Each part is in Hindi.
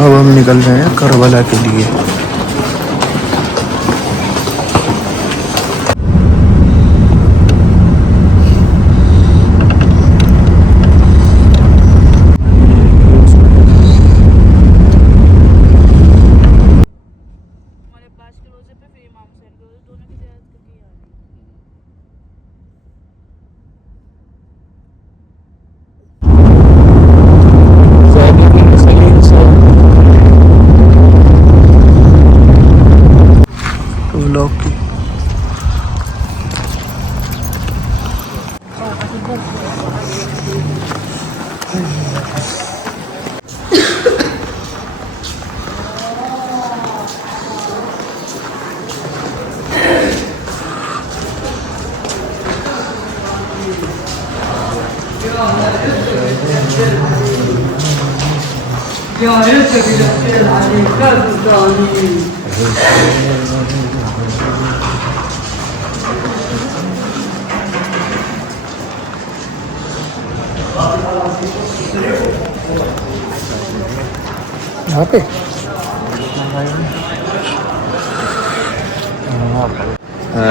अब हम निकल रहे हैं करबला के लिए। व्लॉग की यहाँ पे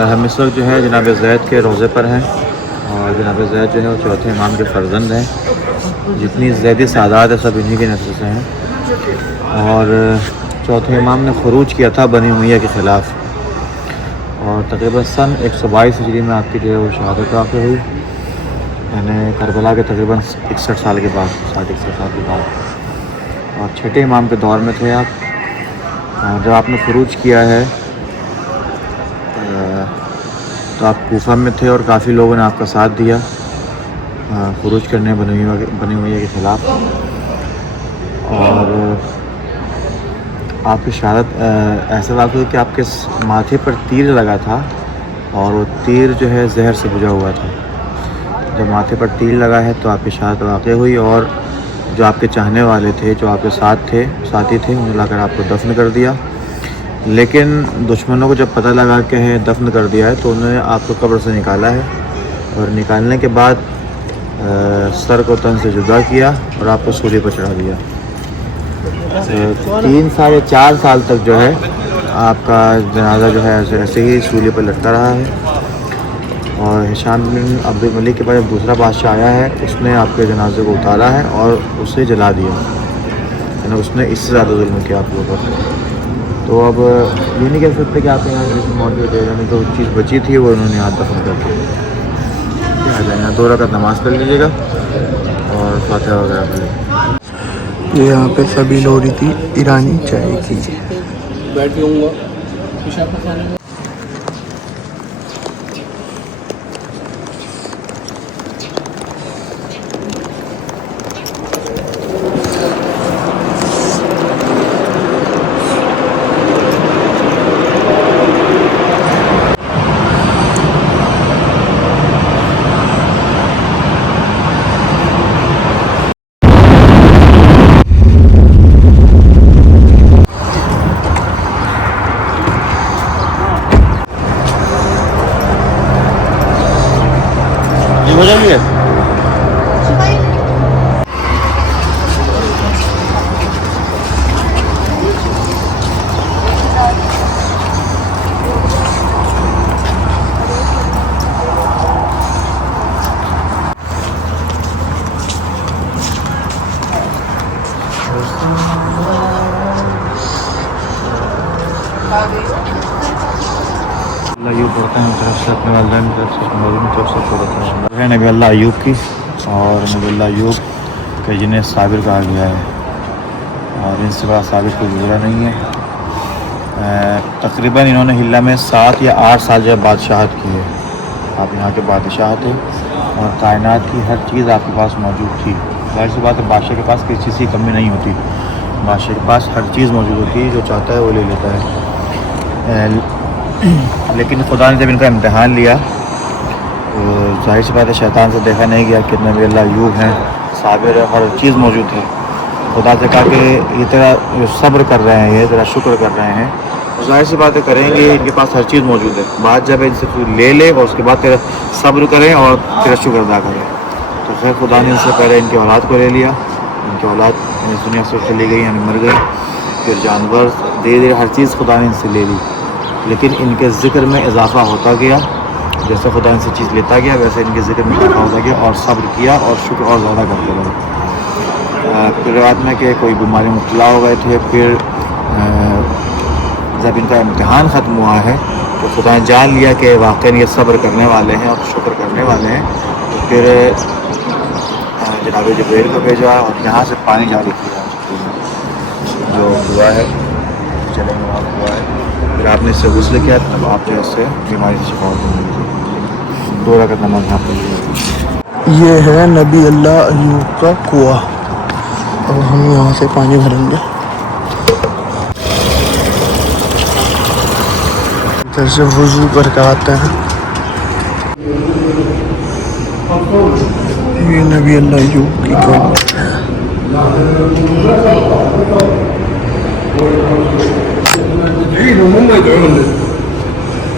हम इस वक्त जो है जनाब ज़ैद के रोज़े पर हैं और जनाब ज़ैद जो है वो चौथे इमाम के फ़र्जंद हैं। जितनी ज़ैदी सादात है सब इन्हीं के नस्ल से हैं। और चौथे इमाम ने ख़ुरूज किया था बनी उमैया के ख़िलाफ़ और तकरीबन सन 122 हिजरी में आपकी जो है वो शहादत वाक़ई हुई, यानी करबला के तकरीबन 61 साल के बाद, 60-61 साल के बाद। और छठे इमाम के दौर में थे आप। जब आपने ख़ुरूज किया है तो आप कूफा में थे और काफ़ी लोगों ने आपका साथ दिया ख़ुरूज करने बनी उमैया के ख़िलाफ़। और आपकी शहादत ऐसा बात हुई कि आपके माथे पर तीर लगा था और वो तीर जो है जहर से बुझा हुआ था। जब माथे पर तीर लगा है तो आपकी शहादत वाक़ई हुई और जो आपके चाहने वाले थे, जो आपके साथी थे, उन्हें लाकर आपको दफन कर दिया। लेकिन दुश्मनों को जब पता लगा कि है दफन कर दिया है तो उन्होंने आपको कब्र से निकाला है और निकालने के बाद सर को तन से जुदा किया और आपको सूली पर चढ़ा दिया। 3 साढ़े 4 साल तक जो है आपका जनाजा जो है ऐसे ही सूली पर लटका रहा है। और हिशाम बिन अब्दुल मलिक के बाद जब दूसरा बादशाह आया है उसने आपके जनाजे को उतारा है और उसे जला दिया, यानी उसने इससे ज़्यादा जुल्म किया आप लोगों पर। तो अब ये नहीं कह सकते कि आपके यहाँ जिसमें मौजूद है, यानी जो चीज़ बची थी वो उन्होंने यहाँ दफन कर दी। आ जाए यहाँ 2 रकात नमाज़ पढ़ लीजिएगा और फातिहा वगैरह पढ़। ये यहाँ पे सभी हो रही थी ईरानी चाय की। बैठ जाऊँगा। हो जाएंगे। अयूब पढ़ते हैं तरफ से अपने वालिदैन की तरफ से मौजूद की तरफ से पढ़ते हैं नबी अल्लाह अयूब की और नबी अल्लाह अयूब के जिन्हें साबिर कहा गया है और इनसे बड़ा साबिर कोई गुजरा नहीं है। तकरीबन इन्होंने हिल्ला में 7 या 8 साल जब बादशाहत की है। आप यहाँ के बादशाह थे और कायनात की हर चीज़ आपके पास मौजूद थी। जाहिर सी बात है बादशाह के पास किसी चीज़ की कमी नहीं होती, बादशाह के पास हर चीज़ मौजूद होती है, जो चाहता है वो ले लेता है। लेकिन खुदा ने जब इनका इम्तहान लिया तो जाहिर सी बात है शैतान से देखा नहीं गया कि नबी अल्लाह अयूब हैं, साबिर है, हर चीज़ मौजूद है। खुदा से कहा कि ये तेरा जो सब्र कर रहे हैं, ये तेरा शुक्र कर रहे हैं, तो जाहिर सी बातें करेंगे, इनके पास हर चीज़ मौजूद है। बात जब इनसे तू ले ले और उसके बाद तेरा सब्र करें और तेरा शुक्र अदा करें। तो खैर खुदा ने इनसे पहले इनकी औलाद को ले लिया इनकी औलाद इस दुनिया से चली गई, यानी मर गई। फिर जानवर, धीरे धीरे हर चीज़ खुदा ने इनसे ले ली, लेकिन इनके ज़िक्र में इजाफ़ा होता गया। जैसे खुदा इनसे चीज़ लेता गया वैसे इनके ज़िक्र में इजाफ़ा होता गया और सब्र किया और शुक्र और ज़्यादा करते रहे। फिर रात में कि कोई बीमारी मुब्तला हो गए थे। फिर जब इनका इम्तिहान ख़त्म हुआ है तो खुदा ने जान लिया कि वाकई ये सब्र करने वाले हैं और शुक्र करने वाले हैं। तो फिर जनाब जबरील को भेजा और यहाँ से पानी जारी किया जो हुआ है, चले वहाँ हुआ है। फिर आपने इससे गुस्ल किया, तब आप जो इससे बीमारी से शिफा होगी। 2 रकात नमाज़ यहाँ पर। ये है नबी अल्लाह अयूब का कुआं। अब हम यहाँ से पानी भरेंगे। इधर से वज़ू करके आते हैं। ये नबी अल्लाह अयूब की कब्र है।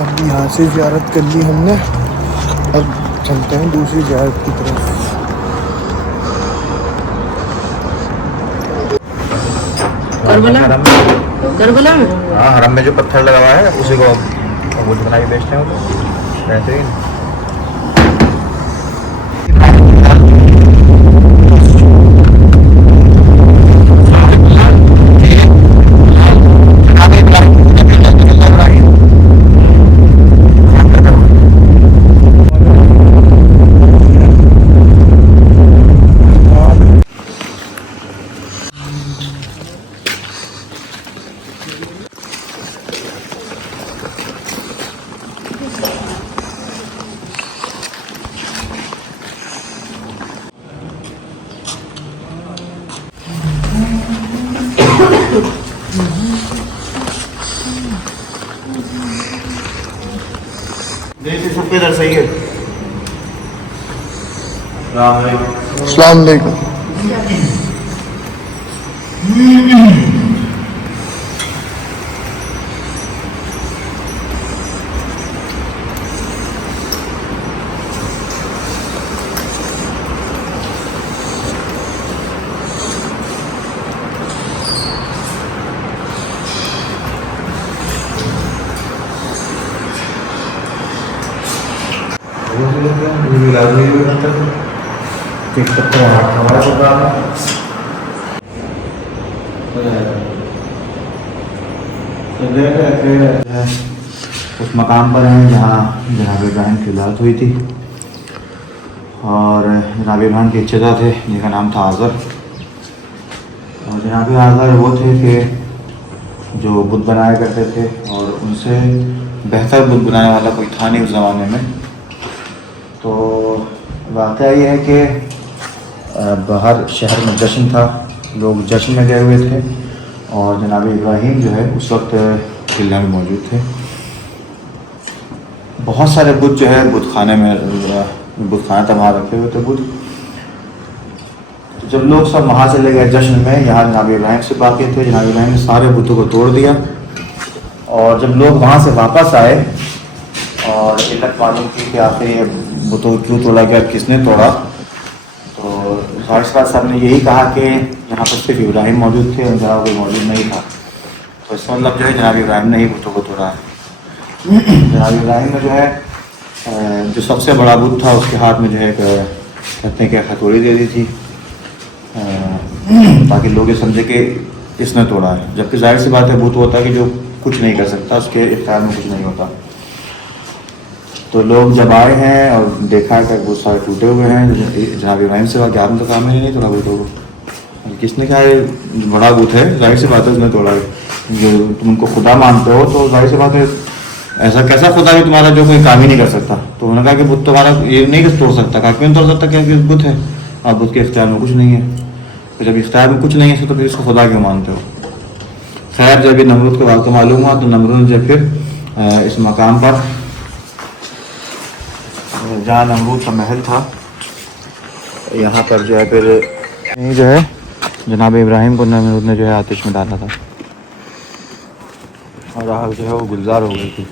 अब यहाँ से ज़ियारत कर ली हमने, अब चलते हैं दूसरी ज़ियारत की तरफ। करबला में हाँ, हरम में जो पत्थर लगा हुआ है उसी को बुत बना के बेचते हैं। तो बेहतरीन। देखिए सबके इधर सही है। अस्सलाम वालेकुम। उस मकाम पर हैं जहाँ जनाब इब्राहिम की विलादत हुई थी और जनाब इब्राहिम के चचा थे जिनका नाम था आज़र। और जनाब आज़र वो थे कि जो बुत बनाया करते थे और उनसे बेहतर बुत बनाने वाला कोई था नहीं उस ज़माने में। तो वाक़या ये है कि बाहर शहर में जश्न था, लोग जश्न में गए हुए थे और जनाब इब्राहिम जो है उस वक्त किला में मौजूद थे। बहुत सारे बुत जो है बुत खाने तक वहाँ रखे हुए थे बुत। तो जब लोग सब वहाँ चले गए जश्न में, यहाँ जनाब इब्राहिम से बाकी थे, जनाब इब्राहिम ने सारे बुतों को तोड़ दिया। और जब लोग वहाँ से वापस आए और इल्लत मालूम की कि आखिर ये बुतों क्यों तोड़ा गया, किसने तोड़ा, तो ज़ाहिर साहब ने यही कहा कि यहाँ पर सिर्फ इब्राहिम मौजूद थे और जनाब कोई मौजूद नहीं था। तो इसका मतलब जो है जनाब इब्राहिम ने ही बुतों को तोड़ा है। जनाब इब्राहिम ने जो है जो सबसे बड़ा बुत था उसके हाथ में जो है कहते हैं हथौड़ी दे दी थी ताकि लोग ये समझे कि इसने तोड़ा है। जबकि जाहिर सी बात है बुत होता है कि जो कुछ नहीं कर सकता, उसके इख्तियार में कुछ नहीं होता। तो लोग जब आए हैं और देखा है कि बहुत सारे टूटे हुए हैं, जनाब इब्राहिम से कहा आपने तो काम ही नहीं तोड़ा बुतों को। किसने कहा ये बड़ा बुत है, जाहिर सी बात है उसने तोड़ा है। जो तुम उनको खुदा मानते हो तो जाहिर सी बात है ऐसा कैसा खुदा है तुम्हारा जो कोई काम ही नहीं कर सकता। तो उन्होंने कहा कि बुत तुम्हारा ये नहीं तोड़ सकता। कहा क्यों तोड़ सकता, क्या बुत है और बुत के इख्तियार में कुछ नहीं है। तो जब इख्तियार में कुछ नहीं है तो फिर इसको खुदा क्यों मानते हो। खैर जब ये नमरूद के वाक़या मालूम हुआ तो नमरूद ने जब फिर इस मकाम पर जहाँ नमरूद का महल था यहाँ पर जो है फिर यही जो है जनाब इब्राहिम को नमरूद ने जो है आतिश में डाला था। और राह जो है वो गुलजार हो गई थी।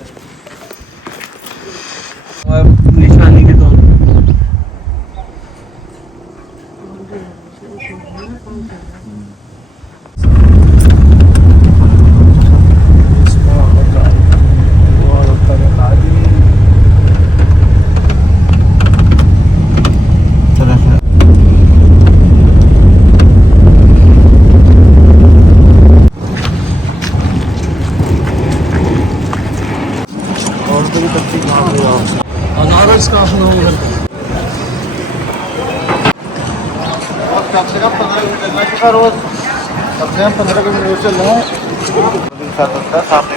और निशानी के तौर पर अनारस का अपना उधर कम से कम 15 किलोमीटर चलना चाहिए रोज, कम से कम 15 किलोमीटर चल रहा हूँ सामने।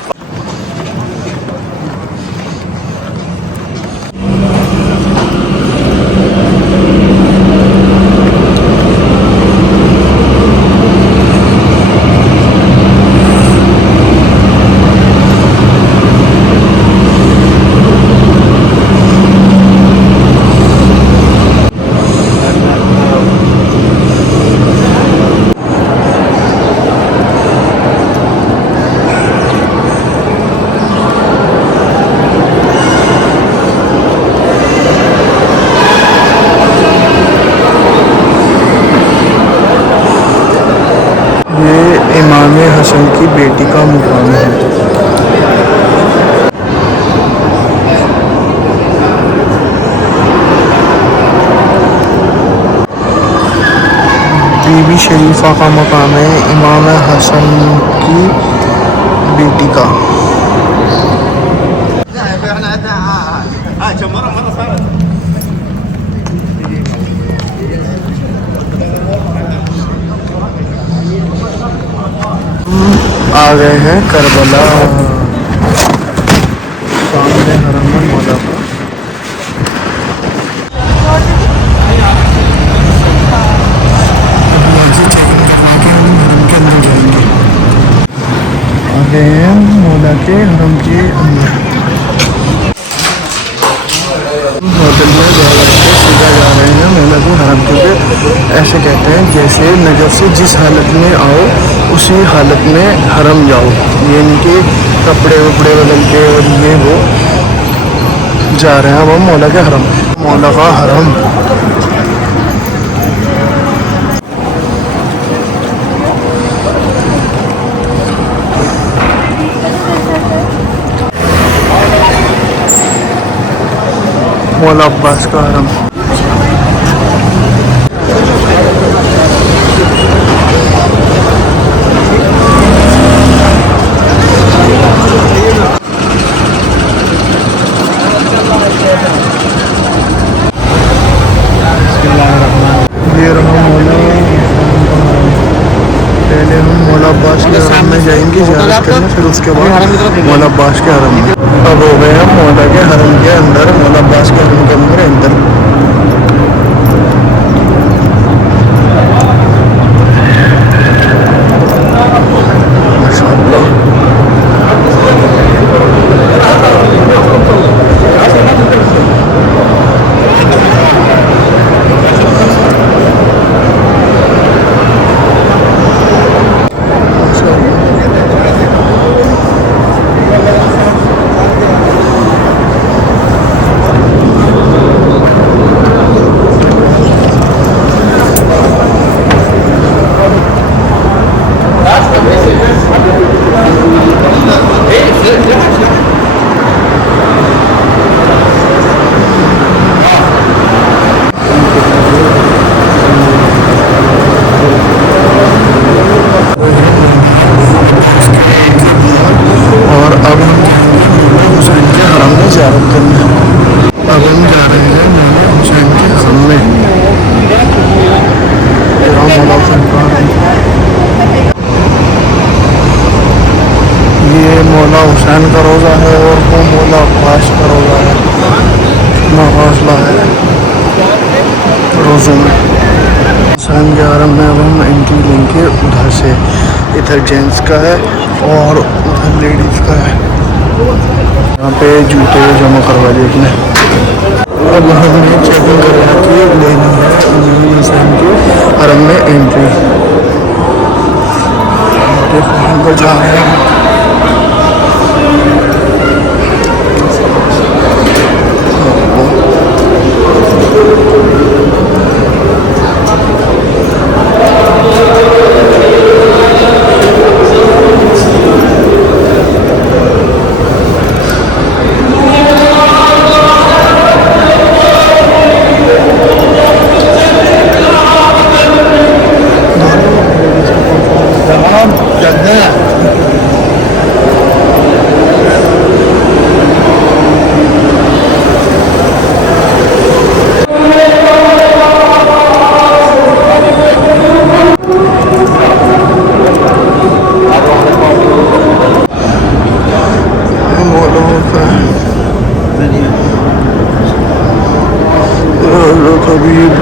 इमाम हसन की बेटी का मुकाम है। बीबी शरीफा का मकाम है इमाम हसन की बेटी का। आ गए हैं करबला, सामने हरम है मौला का। आ गए हैं मौला के हरम के अंदर। होटल में सीधा जा रहे हैं मौला के हरम के पे। ऐसे कहते हैं जैसे नजर से जिस हालत में आओ उसी हालत में हरम जाओ, यानी कि कपड़े वपड़े बदल के और ये वो जा रहे हैं अब हम मौला के हरम। मौला का हरम मौला अब्बास का हरम। ये रहा मौला। पहले हम मौला अब्बास के हरम में जाएंगे ज़ियारत करने, फिर उसके बाद मौला अब्बास के हरम में। अब हो गए हम मौला के हरम के अंदर, मौला अब्बास के हरम के अंदर। माशाअल्लाह मौला हुसैन का रोज़ा है और वो मौला अब्बास का रोज़ा है। इतना हौसला है रोज़ों में। हुसैन के हरम में अब हम एंट्री लेंगे उधर से। इधर जेंट्स का है और उधर लेडीज़ का है। यहाँ पे जूते जमा करवा दिए अपने। अब हमें चेकिंग करवा के लेनी है इमाम हुसैन के हरम में एंट्री। देखो हम पर जा रहे हैं। मौला होता है कबीर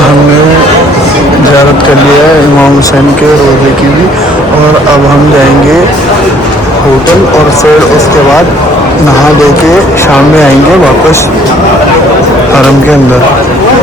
हमने ज़ियारत कर लिया है इमाम हुसैन के रोज़े की भी, और अब हम जाएंगे होटल और फिर उसके बाद नहा धो के शाम में आएंगे वापस हरम के अंदर।